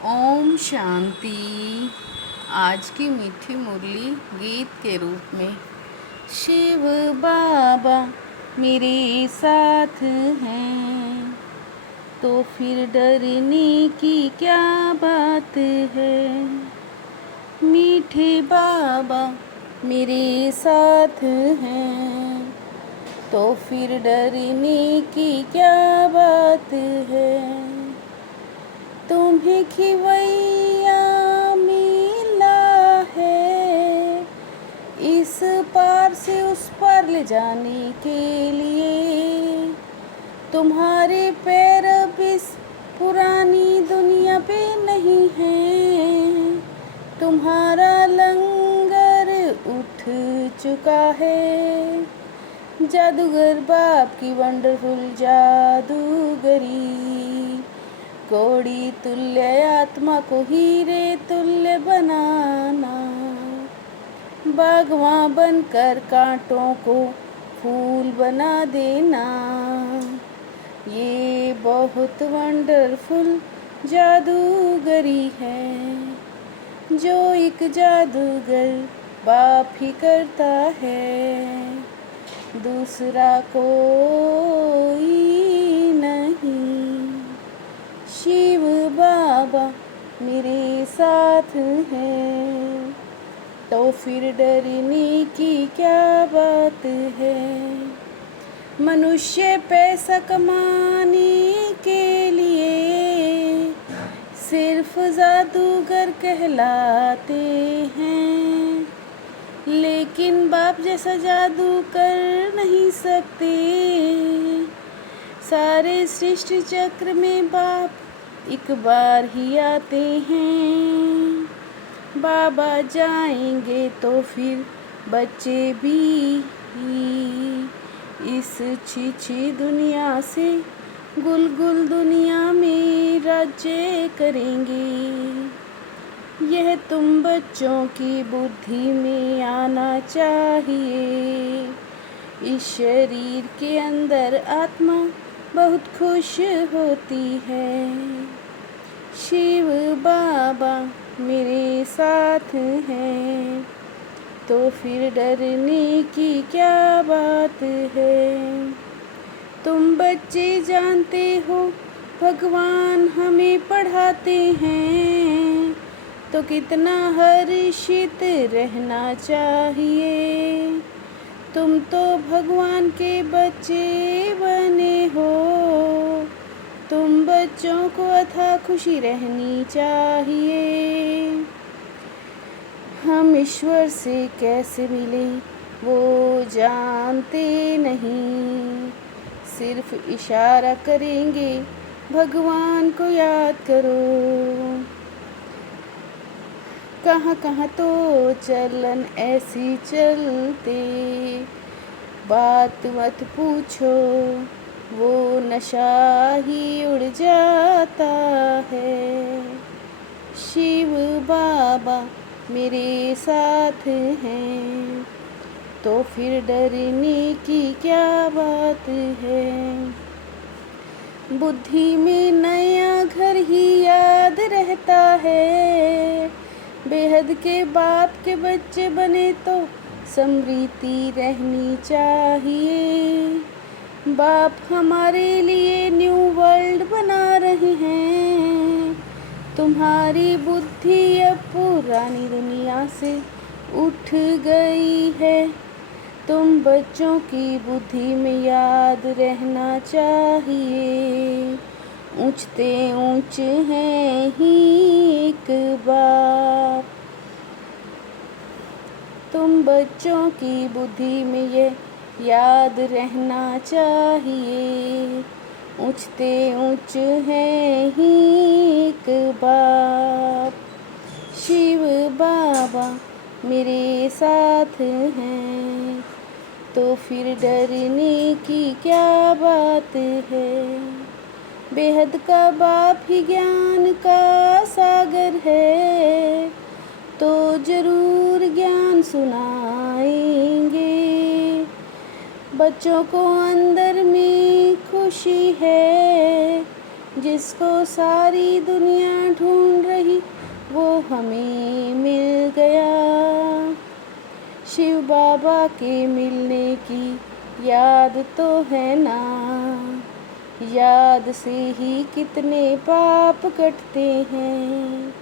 ओम शांति। आज की मीठी मुरली गीत के रूप में। शिव बाबा मेरे साथ हैं तो फिर डरने की क्या बात है। मीठे बाबा मेरे साथ हैं तो फिर डरने की क्या बात है। तुम्हें खिवैया मिला है इस पार से उस पार ले जाने के लिए। तुम्हारे पैर अब इस पुरानी दुनिया पे नहीं है। तुम्हारा लंगर उठ चुका है। जादूगर बाप की वंडरफुल जादूगरी। कौड़ी तुल्य आत्मा को हीरे तुल्य बनाना। बागवां बनकर कांटों को फूल बना देना। ये बहुत वंडरफुल जादूगरी है जो एक जादूगर बाप ही करता है, दूसरा कोई नहीं। शिव बाबा मेरे साथ हैं तो फिर डरने की क्या बात है। मनुष्य पैसा कमाने के लिए सिर्फ जादूगर कहलाते हैं, लेकिन बाप जैसा जादू कर नहीं सकते। सारे सृष्टि चक्र में बाप एक बार ही आते हैं। बाबा जाएंगे तो फिर बच्चे भी इस छी दुनिया से गुल दुनिया में राज्य करेंगे। यह तुम बच्चों की बुद्धि में आना चाहिए। इस शरीर के अंदर आत्मा बहुत खुश होती है। शिव बाबा मेरे साथ हैं तो फिर डरने की क्या बात है। तुम बच्चे जानते हो भगवान हमें पढ़ाते हैं तो कितना हर्षित रहना चाहिए। तुम तो भगवान के बच्चे बने हो। तुम बच्चों को अथाह खुशी रहनी चाहिए। हम ईश्वर से कैसे मिले वो जानते नहीं, सिर्फ इशारा करेंगे भगवान को याद करो। कहाँ कहाँ तो चलन ऐसी चलते, बात मत पूछो वो नशा ही उड़ जाता है। शिव बाबा मेरे साथ हैं तो फिर डरने की क्या बात है। बुद्धि में नया घर ही याद रहता है। बेहद के बाप के बच्चे बने तो समृद्धि रहनी चाहिए। बाप हमारे लिए न्यू वर्ल्ड बना रहे हैं। तुम्हारी बुद्धि अब पुरानी दुनिया से उठ गई है। तुम बच्चों की बुद्धि में याद रहना चाहिए। ऊंचते ऊंच हैं ही एक बाप। तुम बच्चों की बुद्धि में ये याद रहना चाहिए। ऊंचते ऊंच हैं ही एक बाप। शिव बाबा मेरे साथ हैं तो फिर डरने की क्या बात है। बेहद का बाप ही ज्ञान का सागर है तो जरूर ज्ञान सुनाएंगे। बच्चों को अंदर में खुशी है जिसको सारी दुनिया ढूंढ रही हमें मिल गया। शिव बाबा के मिलने की याद तो है ना, याद से ही कितने पाप कटते हैं।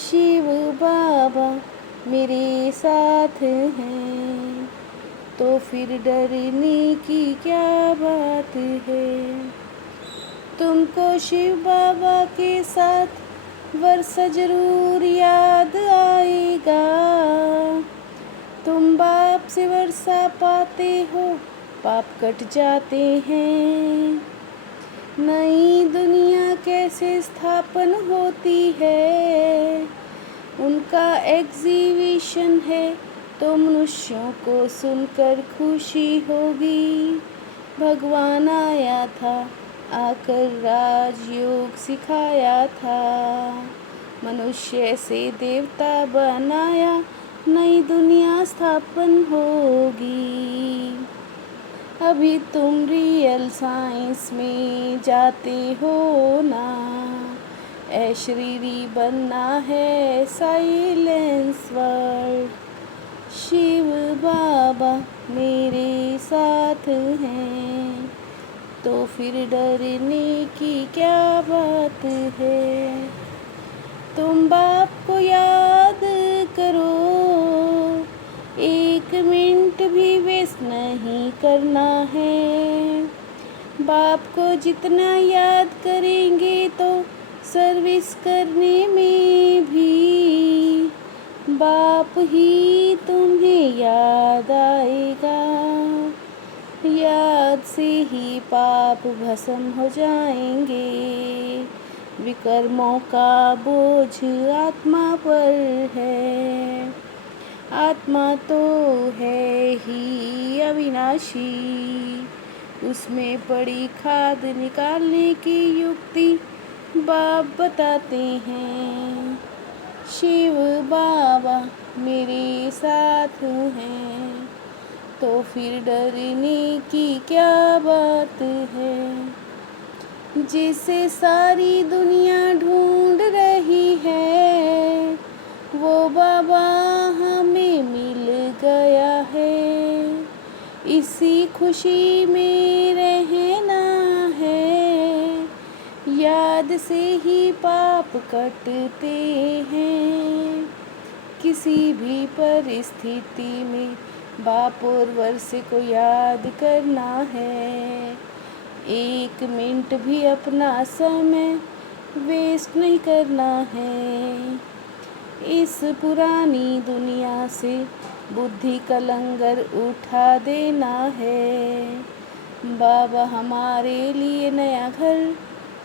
शिव बाबा मेरे साथ हैं, तो फिर डरने की क्या बात है। तुमको शिव बाबा के साथ वर्षा जरूर याद आएगा। तुम बाप से वर्षा पाते हो, पाप कट जाते हैं। नई दुनिया कैसे स्थापन होती है, उनका एग्जीबिशन है, तो मनुष्यों को सुनकर खुशी होगी। भगवान आया था, आकर राजयोग सिखाया था, मनुष्य से देवता बनाया, नई दुनिया स्थापन होगी। अभी तुम रियल साइंस में जाते हो ना, ऐश्वर्य बनना है साइलेंस वर्ल्ड। शिव बाबा मेरे साथ हैं, तो फिर डरने की क्या बात है। तुम बाप को याद करो, एक मिनट भी वेस्ट नहीं करना है। बाप को जितना याद करेंगे तो सर्विस करने में भी बाप ही तुम्हें याद आएगा। याद से ही पाप भस्म हो जाएंगे, विकर्मों का बोझ आत्मा पर है। आत्मा तो है ही अविनाशी, उसमें पड़ी खाद निकालने की युक्ति बाप बताते हैं। शिव बाबा मेरे साथ हैं, तो फिर डरने की क्या बात है। जिसे सारी दुनिया ढूंढ रही है, वो बाबा हमें मिल गया है। इसी खुशी में रहना है, याद से ही पाप कटते हैं। किसी भी परिस्थिति में बाप और वर्षे को याद करना है। एक मिनट भी अपना समय वेस्ट नहीं करना है। इस पुरानी दुनिया से बुद्धि का लंगर उठा देना है। बाबा हमारे लिए नया घर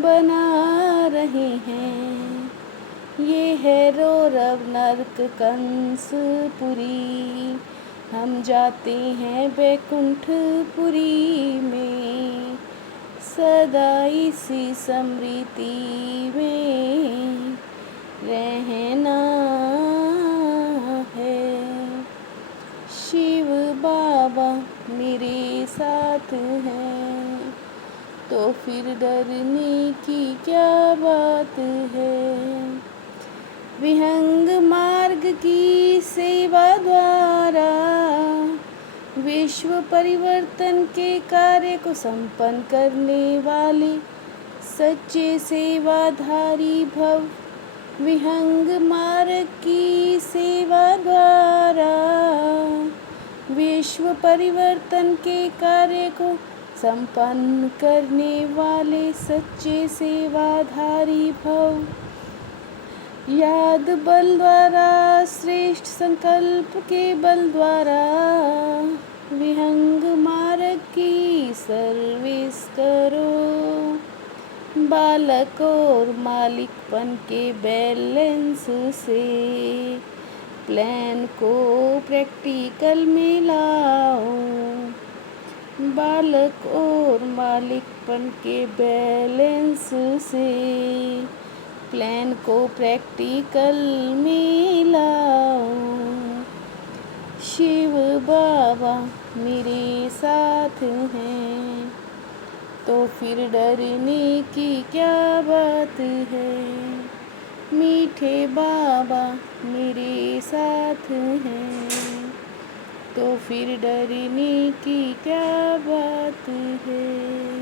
बना रहे हैं। ये है रौरव नर्क कंसपुरी, हम जाते हैं बैकुंठपुरी में, सदा इसी स्मृति में रहना है। शिव बाबा मेरे साथ हैं, तो फिर डरने की क्या बात है। विहंग मार्ग की सेवा द्वारा विश्व परिवर्तन के कार्य को संपन्न करने वाले सच्चे सेवाधारी भव। विहंग मार्ग की सेवा द्वारा विश्व परिवर्तन के कार्य को संपन्न करने वाले सच्चे सेवाधारी भव। याद बल द्वारा, श्रेष्ठ संकल्प के बल द्वारा विहंग मार्ग की सर्विस करो। बालक और मालिकपन के बैलेंस से प्लान को प्रैक्टिकल में लाओ। बालक और मालिकपन के बैलेंस से प्लान को प्रैक्टिकल में लाओ। शिव बाबा मेरे साथ हैं, तो फिर डरने की क्या बात है। मीठे बाबा मेरे साथ हैं, तो फिर डरने की क्या बात है।